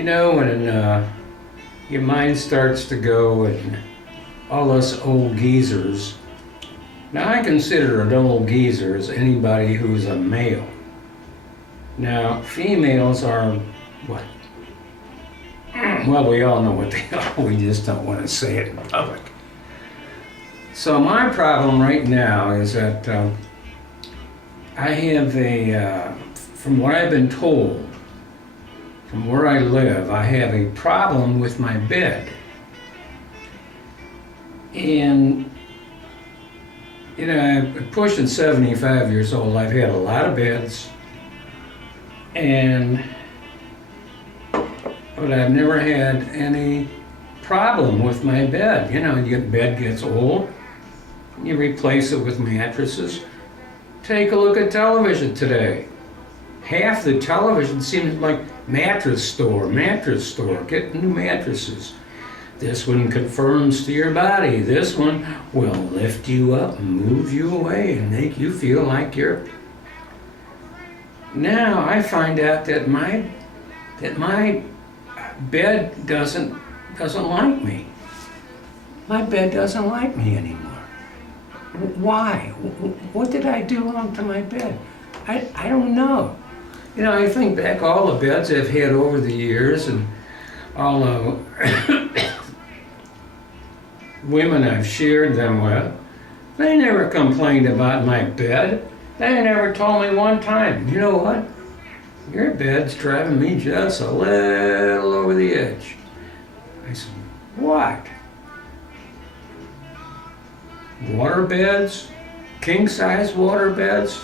You know, when your mind starts to go and all us old geezers. Now, I consider an old geezer as anybody who's a male. Now, females are what? Well, we all know what they are. We just don't want to say it in public. So my problem right now is that I have from what I've been told, from where I live, I have a problem with my bed. And, you know, I'm pushing 75 years old. I've had a lot of beds, but I've never had any problem with my bed. You know, your bed gets old, you replace it with mattresses. Take a look at television today. Half the television seems like mattress store, get new mattresses. This one conforms to your body. This one will lift you up and move you away and make you feel like you're... Now I find out that my bed doesn't like me. My bed doesn't like me anymore. Why? What did I do wrong to my bed? I don't know. You know, I think back all the beds I've had over the years and all the women I've shared them with, they never complained about my bed. They never told me one time, you know what? Your bed's driving me just a little over the edge. I said, what? Water beds, king-size water beds,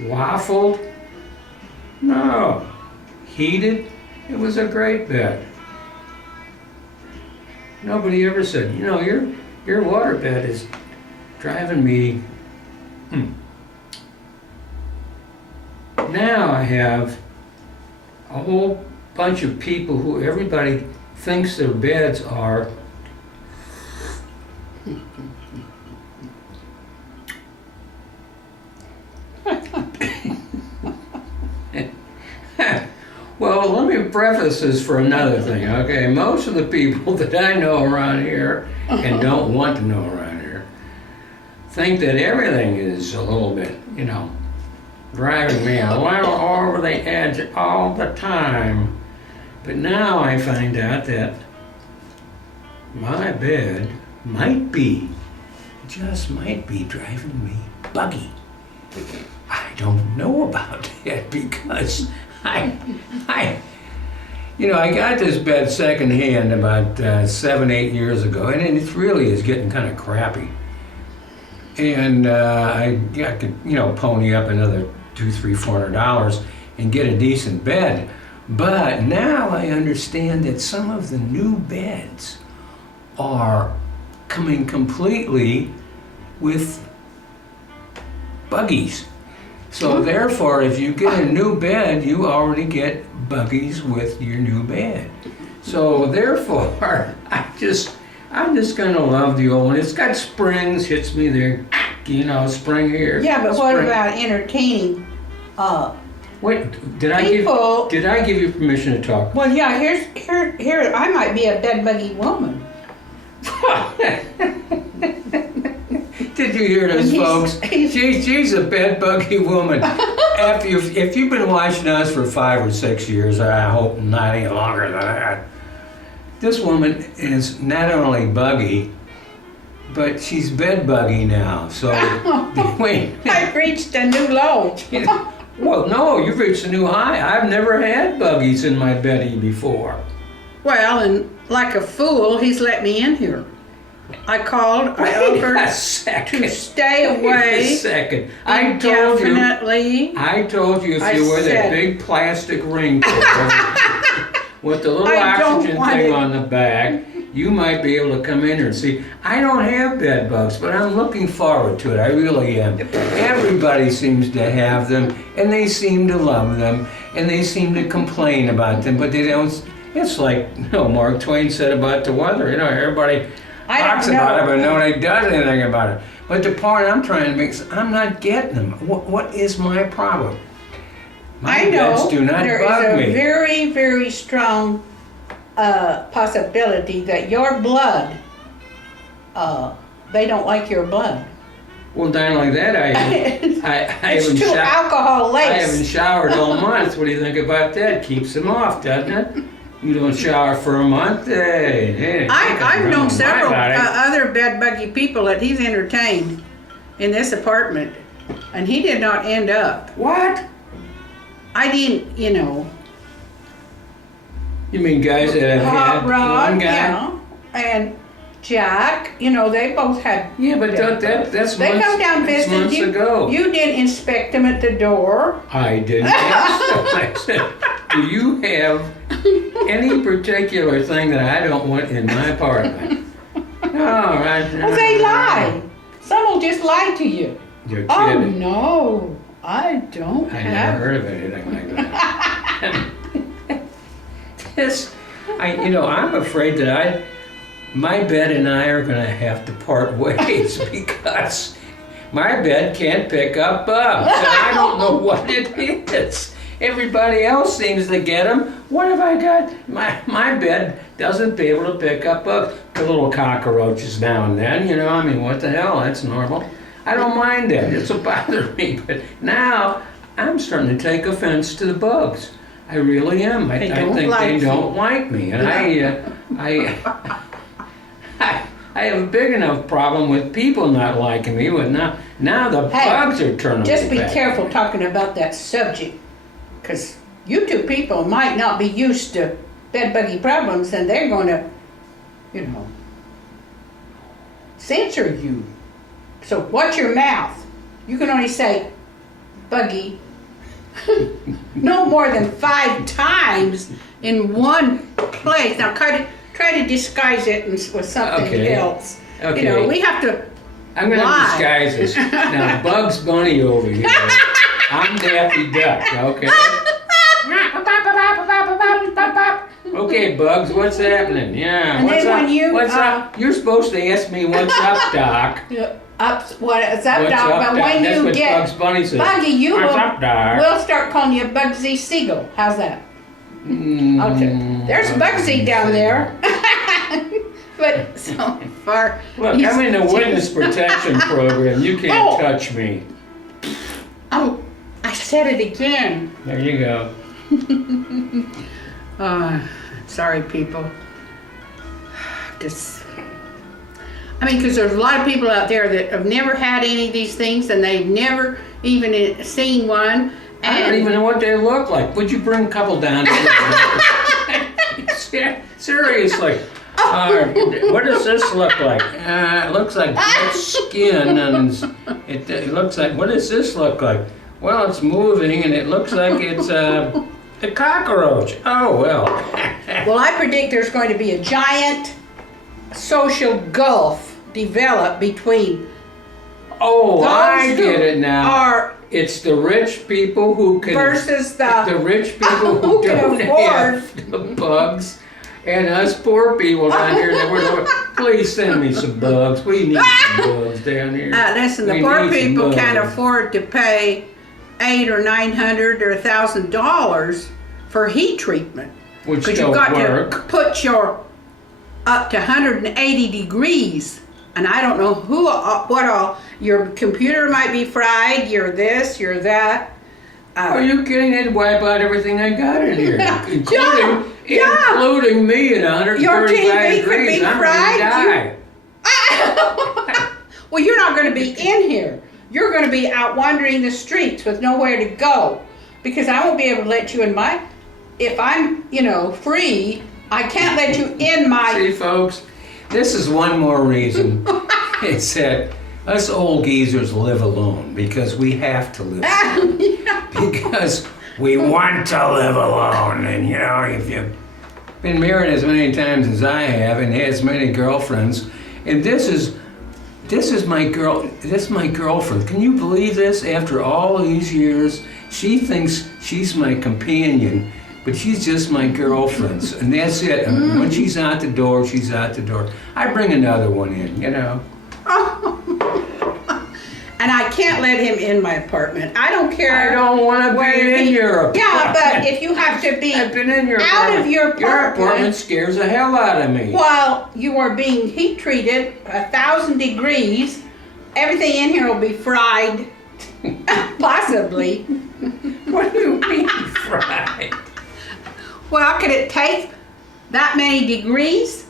waffled? No. Heated? It was a great bed. Nobody ever said, you know, your water bed is driving me. Now I have a whole bunch of people who everybody thinks their beds are well, let me preface this for another thing, okay? Most of the people that I know around here and don't want to know around here think that everything is a little bit, you know, driving me a little over the edge all the time. But now I find out that my bed just might be driving me buggy. I don't know about that because you know, I got this bed secondhand about 7-8 years ago, and it really is getting kind of crappy. And I could, you know, pony up another $200-$400 and get a decent bed. But now I understand that some of the new beds are coming completely with buggies. So therefore, if you get a new bed, you already get buggies with your new bed. So therefore, I'm just gonna love the old one. It's got springs, hits me there, you know, spring here. Yeah, but spring. what about entertaining Wait, did people? I give you permission to talk? Well, yeah, here, I might be a bed buggy woman. Did you hear this, folks? She's a bed buggy woman. If you've been watching us for 5 or 6 years, I hope not any longer than that, this woman is not only buggy, but she's bed buggy now. So, wait. I've reached a new low. Well, no, you've reached a new high. I've never had buggies in my beddy before. Well, and like a fool, he's let me in here. I called, I offered to stay away. Wait a second. I told you if you wear that big plastic raincoat with the little oxygen thing on the back, you might be able to come in here and see. I don't have bed bugs, but I'm looking forward to it. I really am. Everybody seems to have them, and they seem to love them, and they seem to complain about them, but they don't. It's like, you know, Mark Twain said about the weather. You know, everybody talks about it, but nobody does anything about it. But the point I'm trying to make is I'm not getting them. What is my problem? My I beds know do not there is bug a me. very, very strong possibility that your blood, they don't like your blood. Well, down like that, I It's haven't too alcohol I haven't laced. showered all month. What do you think about that? Keeps them off, doesn't it? You don't shower for a month. Hey, I've known several body. other bed buggy people that he's entertained in this apartment, and he did not end up. What? I didn't, you know. You mean guys that have Hot had Rod, one guy? yeah, and Jack, you know, they both had. Yeah, but that's They months, come down that's visiting months you. ago. You didn't inspect them at the door. I didn't ask them. I said, do you have any particular thing that I don't want in my apartment? No, right. Well, they lie. Some will just lie to you. You're Oh kidding. no, I don't I have. never heard of anything like that. I'm afraid that my bed and I are going to have to part ways because my bed can't pick up bugs. And I don't know what it is. Everybody else seems to get them. What have I got? My bed doesn't be able to pick up bugs. A little cockroaches now and then, you know. I mean, what the hell? That's normal. I don't mind that. It'll bother me. But now I'm starting to take offense to the bugs. I really am. I think they don't like me, and I have a big enough problem with people not liking me. But now the bugs are turning. Just be back. careful talking about that subject, because you two people might not be used to bed buggy problems, and they're going to, you know, censor you. So watch your mouth. You can only say buggy no more than 5 times in one place. Now try to disguise it with something else. Okay. You know, we have to. I'm going to lie. disguise this. Now, Bugs Bunny over here. I'm Daffy Duck, okay? Okay, Bugs, what's happening? Yeah, And what's then up? when you, what's up? You're supposed to ask me what's up, Doc. What's up, What's dog? up, But Doc? when That's you what get Bugs Bunny says. Buggy, you What's will. up, Doc? We'll start calling you Bugsy Siegel. How's that? Okay. There's Bugsy down there. But so far. Look, I'm in the witness protection program. You can't touch me. Oh, I said it again. There you go. Sorry, people. Because there's a lot of people out there that have never had any of these things, and they've never even seen one. I don't even know what they look like. Would you bring a couple down here? Seriously. What does this look like? It looks like wet skin, and it looks like. What does this look like? Well, it's moving, and it looks like it's a cockroach. Oh well. Well, I predict there's going to be a giant social gulf develop between. I get it now. Are It's the rich people who can versus the rich people who who can don't afford. have the bugs, and us poor people down here that we're. Please send me some bugs. We need some bugs down here. listen, the We poor need some people can't bugs. afford to pay $800 or $900 or $1,000 for heat treatment. Which Because don't you've got work. to put your up to 180 degrees, and I don't know what all. Your computer might be fried. You're this. You're that. Are you kidding? They'd wipe out everything I got in here, Yeah. including me at Your 135 TV could degrees. be I'm ready to fried. die. Well, you're not going to be in here. You're going to be out wandering the streets with nowhere to go, because I won't be able to let you in my. If I'm, free, I can't let you in my. See, folks, this is one more reason. It's that us old geezers live alone because we have to live alone. Because we want to live alone. And, if you've been married as many times as I have and has many girlfriends, and this is my girlfriend. Can you believe this? After all these years, she thinks she's my companion, but she's just my girlfriend, and that's it. And when she's out the door, she's out the door. I bring another one in, And I can't let him in my apartment. I don't care. I don't want to where be in he- your apartment. Yeah, but if you have to be I've been in your out apartment. of your Your apartment apartment scares the hell out of me. while you are being heat treated 1,000 degrees, everything in here will be fried. Possibly. What do you mean fried? Well, could it take that many degrees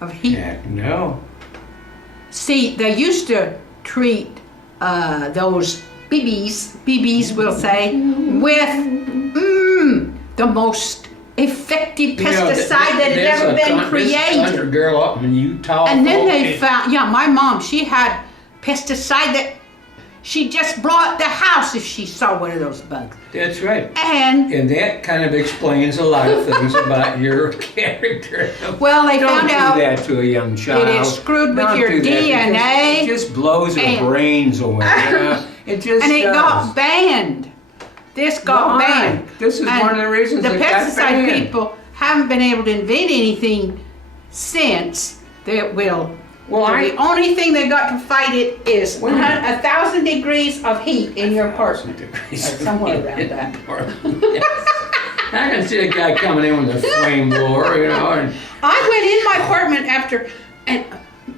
of heat? Heck, no. See, they used to treat those BBs we'll say, with the most effective pesticide that had ever been created. This country girl up in Utah. And then they found, yeah, my mom, she had pesticide that she'd just blow up the house if she saw one of those bugs. That's right. And, And that kind of explains a lot of things about your character. well, they Don't found do out that to a young child. it is screwed with Don't your do that because DNA. It just blows her and- brains away. It just and it does. got banned. This got Why? banned. This is And one of the reasons the it got pesticide banned. people haven't been able to invent anything since that will. Well, the only thing they got to fight it is 1,000 degrees of heat in your apartment. Or somewhere around that. I can see a guy coming in with a flame blower, you know, and I went in my apartment after, and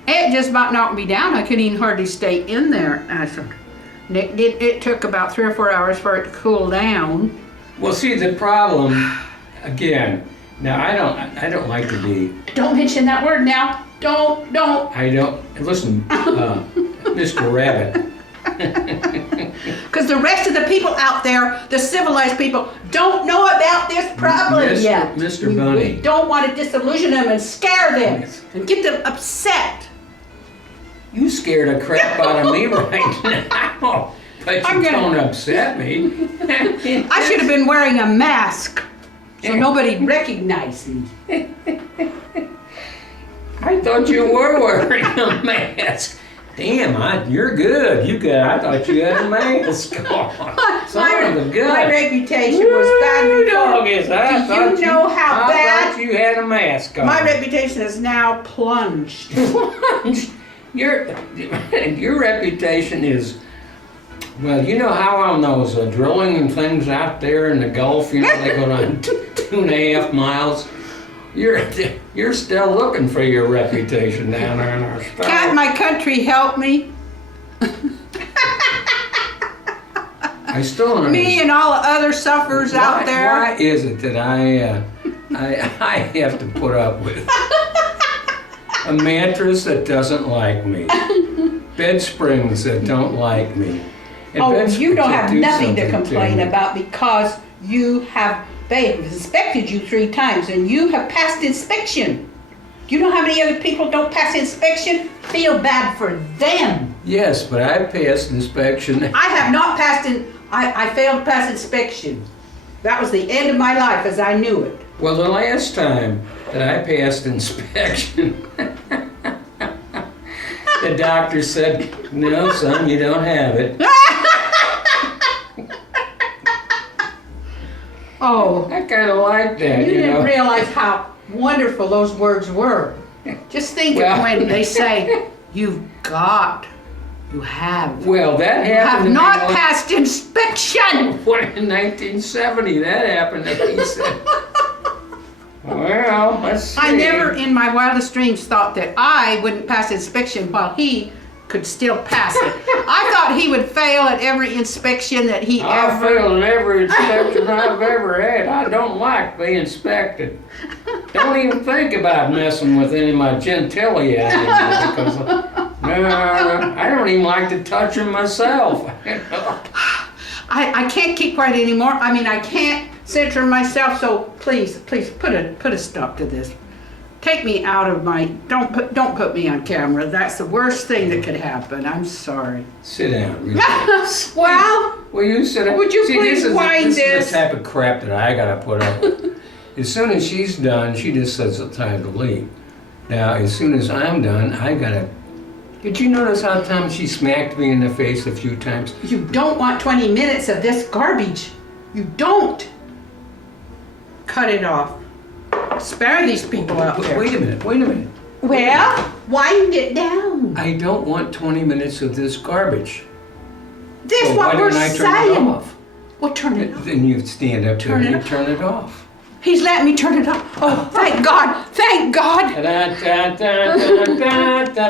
it just about knocked me down. I couldn't even hardly stay in there. I said, it took about 3 or 4 hours for it to cool down. well, see the problem again. Now I don't like to be. Don't mention that word now. Don't. I don't listen, Mr. Rabbit. Because the rest of the people out there, the civilized people, don't know about this problem yet. Mr. Bunny. We don't want to disillusion them and scare them Yes. and get them upset. You scared the crap out of me right now, but I'm you gonna- don't upset me. I should have been wearing a mask so nobody recognized me. I thought you were wearing a mask. Damn, you're good. I thought you had a mask on. Son of a gun. My reputation was bad Woo, before. doggies, I Do you know how I bad? thought you had a mask on. My reputation is now plunged. Your reputation is, well, you know how on those drilling and things out there in the Gulf, you know, they go down 2.5 miles. You're still looking for your reputation down there in our stuff. Can't my country help me? I still don't Me and all the other sufferers out there. Why is it that I have to put up with a mattress that doesn't like me, bed springs that don't like me? And Oh, bed you don't springs that have do nothing to something complain me. about because they have inspected you 3 times and you have passed inspection. You know how many other people don't pass inspection? Feel bad for them. Yes, but I passed inspection. I have not passed I failed to pass inspection. That was the end of my life as I knew it. Well, the last time that I passed inspection, the doctor said, "No, son, you don't have it." Oh, I kind of like that, you you didn't know. realize how wonderful those words were. Just think Well- of when they say, you have. Well, that You happened have to me not once- passed inspection. When in 1970 that happened to me. Said, well, let's see. I never in my wildest dreams thought that I wouldn't pass inspection while he could still pass it. I thought he would fail at every inspection that he I ever. failed in every inspection I've ever had. I don't like being inspected. Don't even think about messing with any of my genitalia anymore because I don't even like to touch them myself. I can't keep quiet anymore. I mean, I can't censor myself. So please put a stop to this. Take me out of my. Don't put me on camera. That's the worst thing that could happen. I'm sorry. Sit down. Relax. Well, Will you sit down? Would you See, please wind this? this? Is the type of crap that I gotta put up with. As soon as she's done, she just says it's time to leave. Now, as soon as I'm done, I gotta. Did you notice how time she smacked me in the face a few times? you don't want 20 minutes of this garbage. You don't. Cut it off. Spare these people out there. Wait a minute. Well, wind it down. I don't want 20 minutes of this garbage. This So what why we're don't I turn it saying. off? Well, turn it off. Then you stand up there Turn and it you off. turn it off. He's letting me turn it off. Oh, thank God. Thank God. Da, da, da, da, da, da, da.